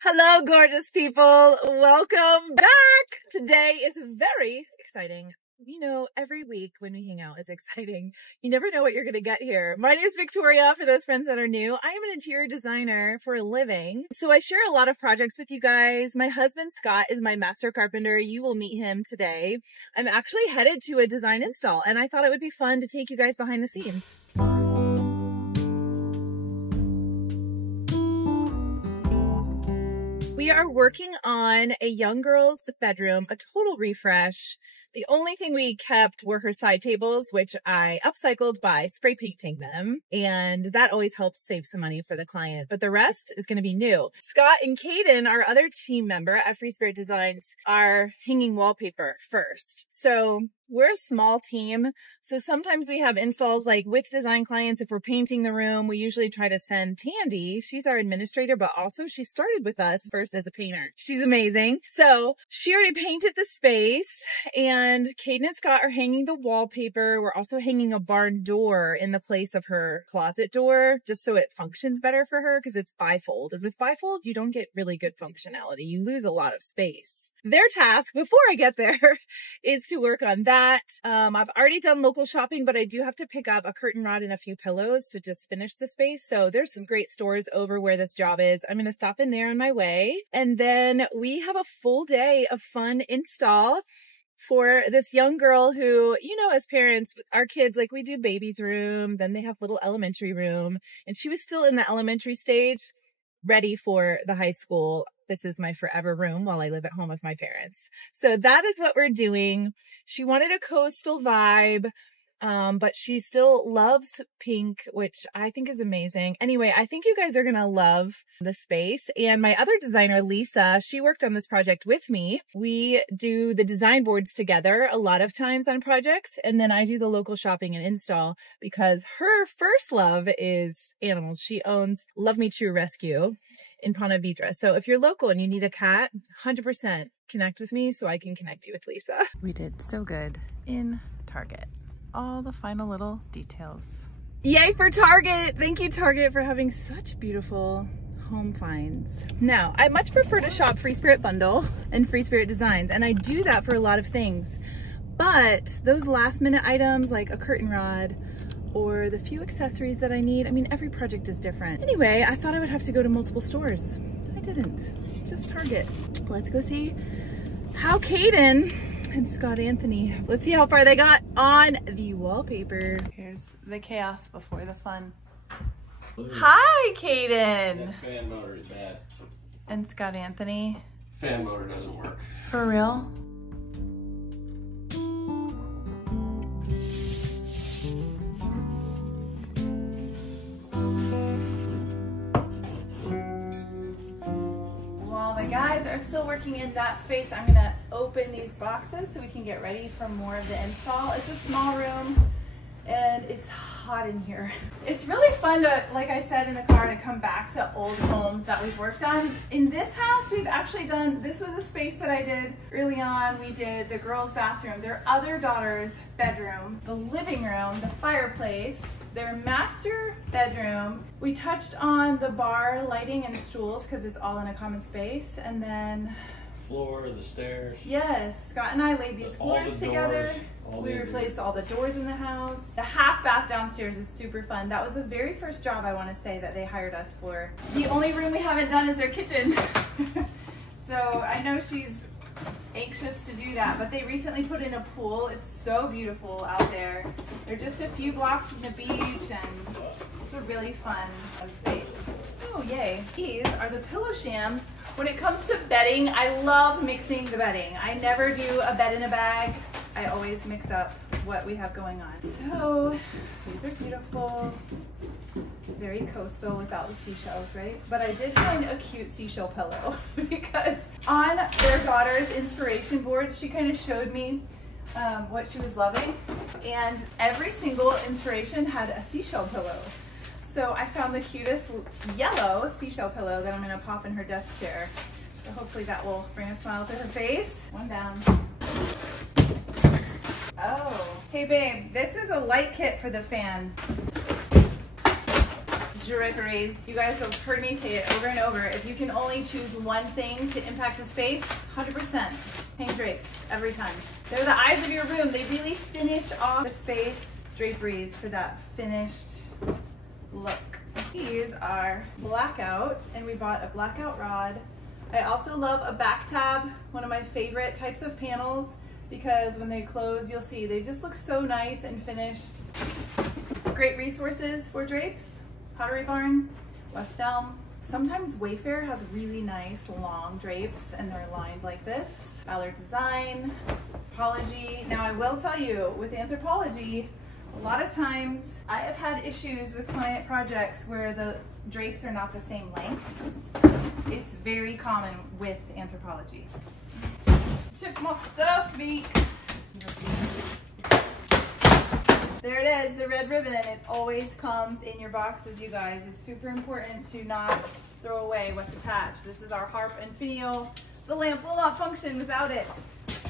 Hello, gorgeous people. Welcome back. Today is very exciting. You know, every week when we hang out is exciting. You never know what you're going to get here. My name is Victoria, for those friends that are new. I am an interior designer for a living. So I share a lot of projects with you guys. My husband, Scott, is my master carpenter. You will meet him today. I'm actually headed to a design install, and I thought it would be fun to take you guys behind the scenes. We are working on a young girl's bedroom, a total refresh. The only thing we kept were her side tables, which I upcycled by spray painting them. And that always helps save some money for the client. But the rest is going to be new. Scott and Caden, our other team member at Free Spirit Designs, are hanging wallpaper first. So we're a small team. So sometimes we have installs like with design clients. If we're painting the room, we usually try to send Tandy. She's our administrator, but also she started with us first as a painter. She's amazing. So she already painted the space, and Caden and Scott are hanging the wallpaper. We're also hanging a barn door in the place of her closet door, just so it functions better for her because it's bifold. And with bifold, you don't get really good functionality. You lose a lot of space. Their task before I get there is to work on that. I've already done local shopping, but I do have to pick up a curtain rod and a few pillows to just finish the space. So there's some great stores over where this job is. I'm going to stop in there on my way. And then we have a full day of fun install for this young girl who, you know, as parents, our kids, like we do baby's room, then they have little elementary room. And she was still in the elementary stage, ready for the high school. This is my forever room while I live at home with my parents. So that is what we're doing. She wanted a coastal vibe, but she still loves pink, which I think is amazing. Anyway, I think you guys are going to love the space. And my other designer, Lisa, she worked on this project with me. We do the design boards together a lot of times on projects. And then I do the local shopping and install because her first love is animals. She owns Love Me True Rescue in Ponte Vedra. So if you're local and you need a cat, 100% connect with me so I can connect you with Lisa. We did so good in Target. All the final little details. Yay for Target! Thank you, Target, for having such beautiful home finds. Now, I much prefer to shop Free Spirit Bundle and Free Spirit Designs, and I do that for a lot of things. But those last minute items like a curtain rod or the few accessories that I need, I mean, every project is different. Anyway, I thought I would have to go to multiple stores. I didn't, just Target. Let's go see how Caden and Scott Anthony, let's see how far they got on the wallpaper. Here's the chaos before the fun. Hi, Caden! That fan motor is bad. And Scott Anthony. Fan motor doesn't work. For real? Guys are still working in that space. I'm gonna open these boxes so we can get ready for more of the install. It's a small room and it's hot in here. It's really fun to, like I said in the car, to come back to old homes that we've worked on. In this house, we've actually done, this was a space that I did early on. We did the girls' bathroom, their other daughter's bedroom, the living room, the fireplace, their master bedroom. We touched on the bar, lighting, and stools because it's all in a common space. And then floor, the stairs. Yes, Scott and I laid these floors together. We replaced all the doors in the house. The half bath downstairs is super fun. That was the very first job, I want to say, that they hired us for. The only room we haven't done is their kitchen. So I know she's anxious to do that, but they recently put in a pool. It's so beautiful out there. They're just a few blocks from the beach, and it's a really fun space. Oh, yay. These are the pillow shams. When it comes to bedding, I love mixing the bedding. I never do a bed in a bag. I always mix up what we have going on. So these are beautiful. Very coastal without the seashells, right? But I did find a cute seashell pillow because on their daughter's inspiration board, she kind of showed me what she was loving, and every single inspiration had a seashell pillow. So I found the cutest yellow seashell pillow that I'm gonna pop in her desk chair. So hopefully that will bring a smile to her face. One down. Oh, hey babe, this is a light kit for the fan. draperies. You guys have heard me say it over and over. If you can only choose one thing to impact a space, 100% hang drapes every time. They're the eyes of your room. They really finish off the space. Draperies for that finished look. These are blackout, and we bought a blackout rod. I also love a back tab, one of my favorite types of panels, because when they close, you'll see they just look so nice and finished. Great resources for drapes: Pottery Barn, West Elm. Sometimes Wayfair has really nice long drapes and they're lined like this. Ballard Design, Anthropologie. Now I will tell you, with Anthropologie, a lot of times I have had issues with client projects where the drapes are not the same length. It's very common with Anthropologie. Took my stuff, Beak. There it is, the red ribbon. It always comes in your boxes, you guys. It's super important to not throw away what's attached. This is our harp and finial. The lamp will not function without it.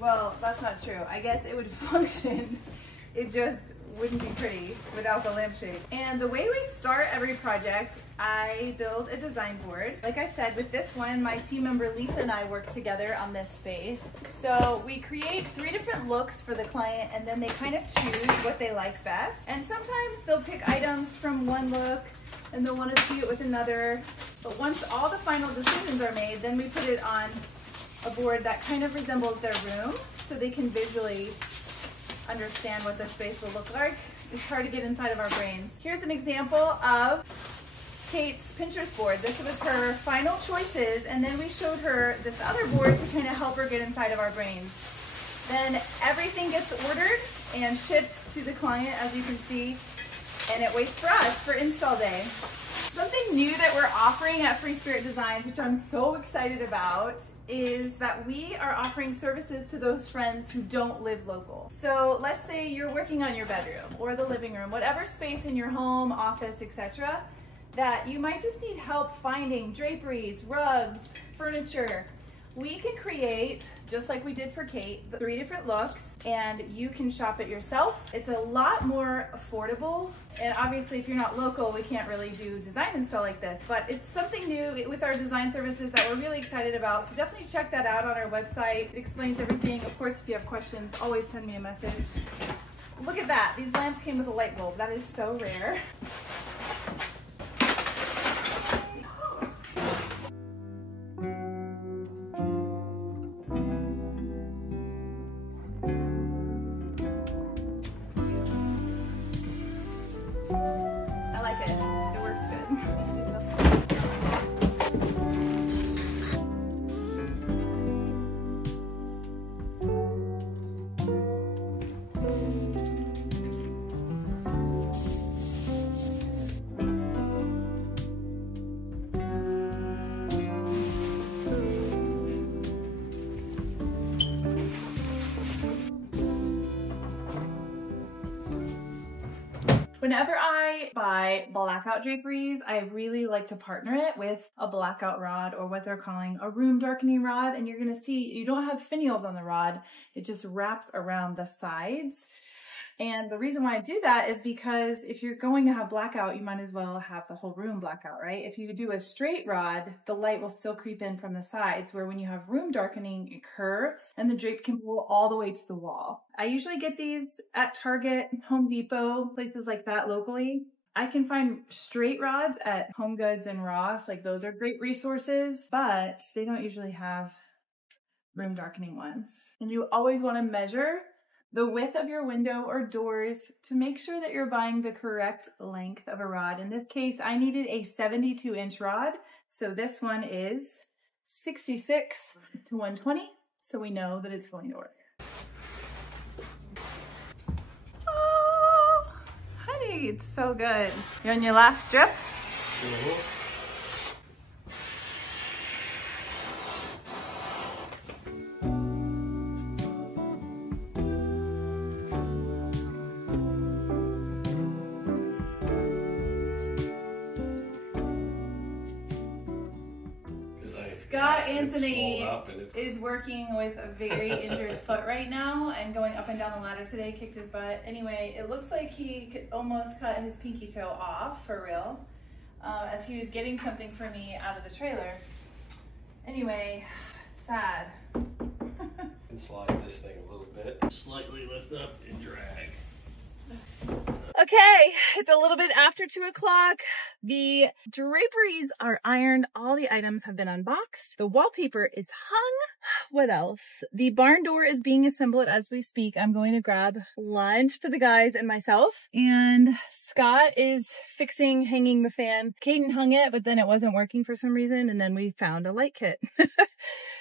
Well, that's not true. I guess it would function. It just wouldn't be pretty without the lampshade. And the way we start every project, I build a design board. Like I said, with this one, my team member Lisa and I work together on this space. So we create 3 different looks for the client, and then they kind of choose what they like best. And sometimes they'll pick items from one look and they'll want to see it with another. But once all the final decisions are made, then we put it on a board that kind of resembles their room, so they can visually understand what the space will look like. It's hard to get inside of our brains. Here's an example of Kate's Pinterest board. This was her final choices, and then we showed her this other board to kind of help her get inside of our brains. Then everything gets ordered and shipped to the client, as you can see, and it waits for us for install day. Something new that we're offering at Free Spirit Designs, which I'm so excited about, is that we are offering services to those friends who don't live local. So let's say you're working on your bedroom or the living room, whatever space in your home, office, etc., that you might just need help finding draperies, rugs, furniture. We can create, just like we did for Kate, 3 different looks, and you can shop it yourself. It's a lot more affordable, and obviously if you're not local, we can't really do design install like this, but it's something new with our design services that we're really excited about, so definitely check that out on our website. It explains everything. Of course, if you have questions, always send me a message. Look at that. These lamps came with a light bulb. That is so rare. Whenever I buy blackout draperies, I really like to partner it with a blackout rod, or what they're calling a room darkening rod. And you're gonna see you don't have finials on the rod. It just wraps around the sides. And the reason why I do that is because if you're going to have blackout, you might as well have the whole room blackout, right? If you do a straight rod, the light will still creep in from the sides, where when you have room darkening, it curves and the drape can pull all the way to the wall. I usually get these at Target, Home Depot, places like that locally. I can find straight rods at Home Goods and Ross, like those are great resources, but they don't usually have room darkening ones. And you always want to measure the width of your window or doors to make sure that you're buying the correct length of a rod. In this case, I needed a 72-inch rod, so this one is 66 to 120, so we know that it's going to work. Oh, honey, it's so good. You're on your last strip? Scott Anthony is working with a very injured foot right now, and going up and down the ladder today kicked his butt. Anyway, it looks like he could almost cut his pinky toe off, for real. as he was getting something for me out of the trailer. Anyway, it's sad. And slide this thing a little bit. Slightly lift up and drag. Okay, it's a little bit after 2 o'clock. The draperies are ironed. All the items have been unboxed. The wallpaper is hung. What else? The barn door is being assembled as we speak. I'm going to grab lunch for the guys and myself. And Scott is hanging the fan. Caden hung it, but then it wasn't working for some reason. And then we found a light kit.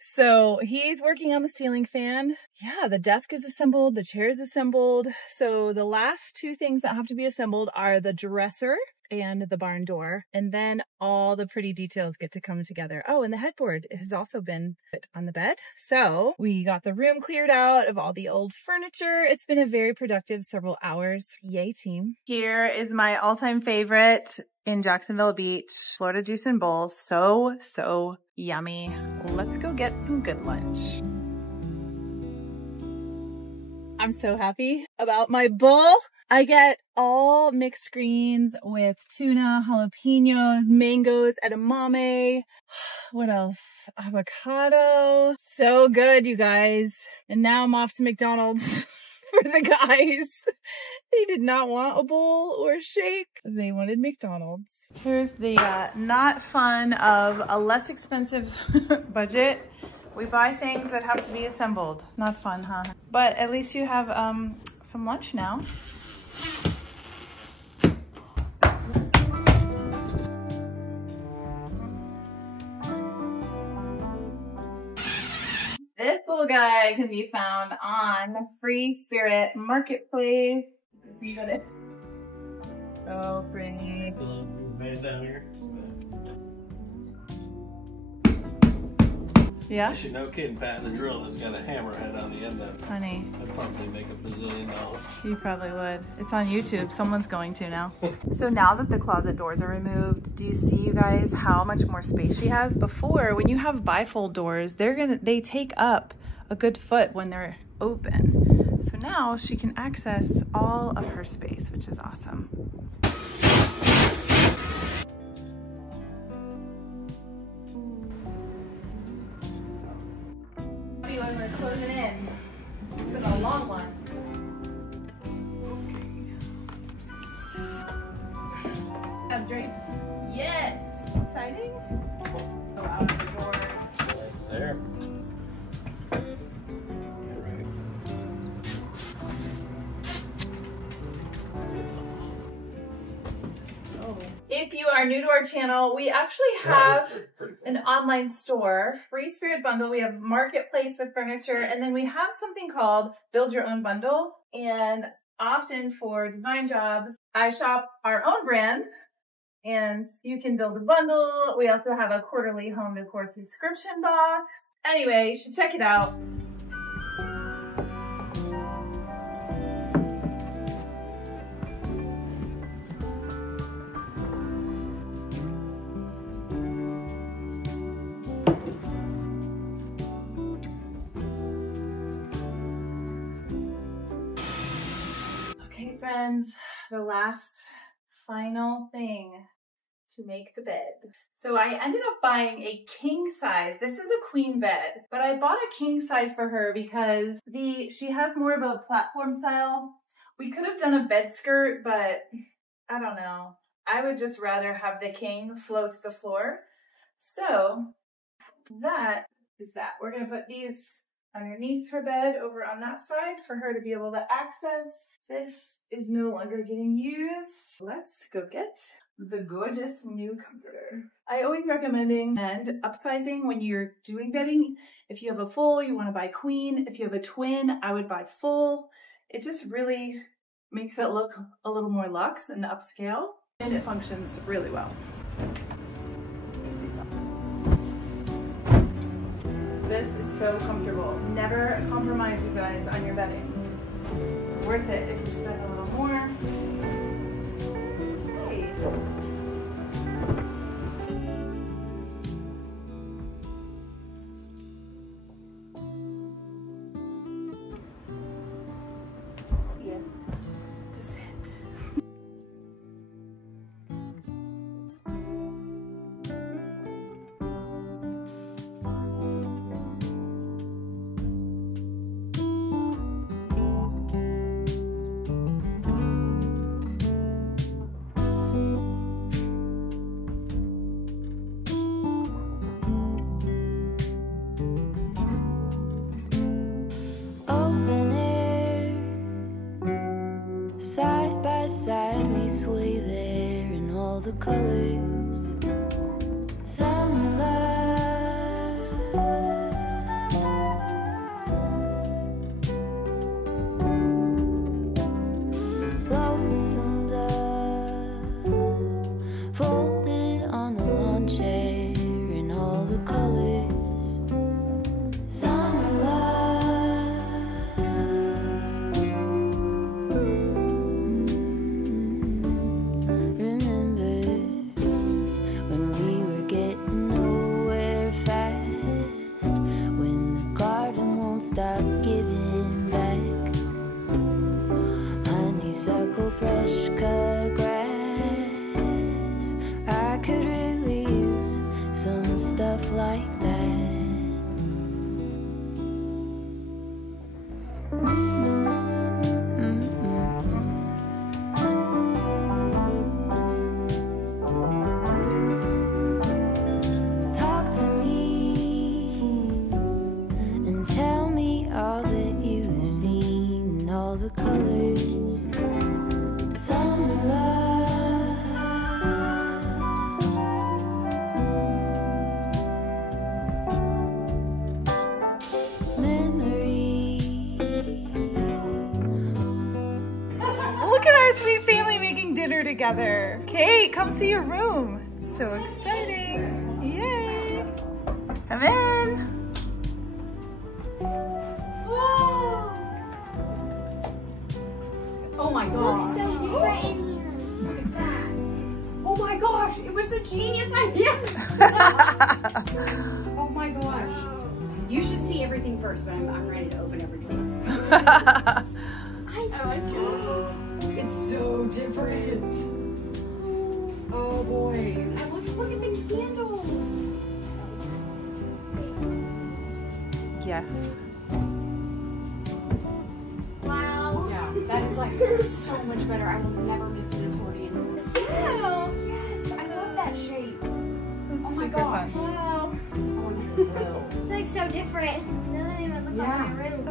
So he's working on the ceiling fan. Yeah, the desk is assembled, the chair is assembled. So the last 2 things that have to be assembled are the dresser and the barn door. And then all the pretty details get to come together. Oh, and the headboard has also been put on the bed. So we got the room cleared out of all the old furniture. It's been a very productive several hours. Yay, team. Here is my all-time favorite in Jacksonville Beach, Florida Juice and Bowls. So yummy. Let's go get some good lunch. I'm so happy about my bowl. I get all mixed greens with tuna, jalapenos, mangoes, edamame. What else? Avocado. So good, you guys. And now I'm off to McDonald's for the guys. They did not want a bowl or a shake. They wanted McDonald's. Here's the not fun of a less expensive budget. We buy things that have to be assembled. Not fun, huh? But at least you have some lunch now. This little guy can be found on Free Spirit Marketplace. You got it. So pretty. Down here. Yeah? I should know kid patting the drill that's got a hammerhead on the end of it. Honey, I'd probably make $1 bazillion. you probably would. It's on YouTube. Someone's going to now. So now that the closet doors are removed, do you see, you guys, how much more space she has? Before, when you have bifold doors, they take up a good foot when they're open. So now she can access all of her space, which is awesome. When we're closing in, it's been a long one. Have drinks. Yes. Exciting. Go out the door. Right there. Get ready. If you are new to our channel, we actually have an online store, Free Spirit Bundle. We have Marketplace with furniture, and then we have something called Build Your Own Bundle. And often for design jobs, I shop our own brand, and you can build a bundle. We also have a quarterly home decor subscription box. Anyway, you should check it out. Friends, the last final thing to make the bed. So I ended up buying a king size. This is a queen bed, but I bought a king size for her because she has more of a platform style. We could have done a bed skirt, but I don't know. I would just rather have the king float to the floor. So that is that. We're gonna put these underneath her bed over on that side for her to be able to access. This is no longer getting used. Let's go get the gorgeous new comforter. I always recommending and upsizing when you're doing bedding. If you have a full, you want to buy queen. If you have a twin, I would buy full. It just really makes it look a little more luxe and upscale, and it functions really well. This is so comfortable. Never compromise, you guys, on your bedding. Worth it if you spend a little more. Hey. Yeah. That's it. the colors. Summer love, lonesome dove, folded on the lawn chair in all the colors. Summer love, remember when we were getting nowhere fast, when the garden won't stop giving back. Honeysuckle, fresh cut grass. I could really use some stuff like that. Talk to me and tell me all that you've seen, all the colors. Summer love, memories. Look at our sweet family making dinner together. Kate, come see your room. So exciting. Yay. Come in. Whoa. Oh my gosh. So different in here. Look at that. Oh my gosh. It was a genius idea. Oh my gosh. You should see everything first, but I'm ready to open every drawer. I like it. It's so different. Oh boy. I love to look at the candles. Yes. Wow. Yeah, that is like so much better. I will never miss an accordion. Yes. Yes, I love that shape. Oh my Super gosh. fun. Wow. I want the blue. It's like so different. Now that I'm at the Yeah. my room.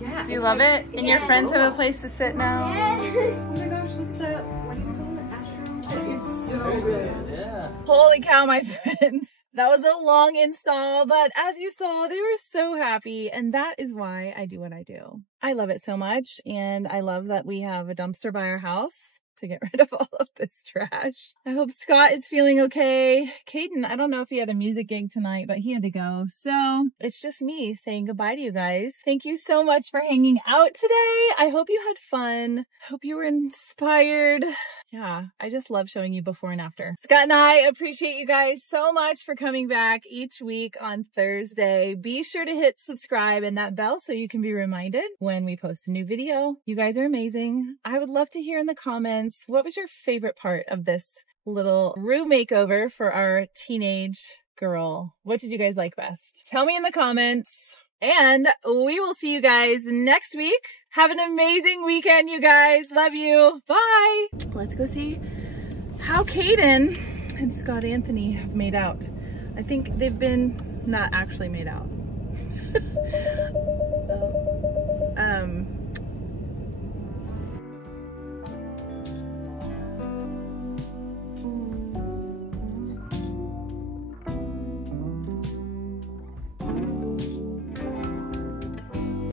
Yeah. Do you love it? And your Yeah. friends have a place to sit now? Oh Yes. my gosh, look at the, what do you call it? Astro. It's so good. Yeah. Holy cow, my friends. That was a long install, but as you saw, they were so happy. And that is why I do what I do. I love it so much. And I love that we have a dumpster by our house to get rid of all of this trash. I hope Scott is feeling okay. Caden, I don't know if he had a music gig tonight, but he had to go. So it's just me saying goodbye to you guys. Thank you so much for hanging out today. I hope you had fun. Hope you were inspired. Yeah, I just love showing you before and after. Scott and I appreciate you guys so much for coming back each week on Thursday. Be sure to hit subscribe and that bell so you can be reminded when we post a new video. You guys are amazing. I would love to hear in the comments, what was your favorite part of this little room makeover for our teenage girl? What did you guys like best? Tell me in the comments. And we will see you guys next week. Have an amazing weekend, you guys. Love you. Bye. Let's go see how Caden and Scott Anthony have made out. I think they've been not actually made out.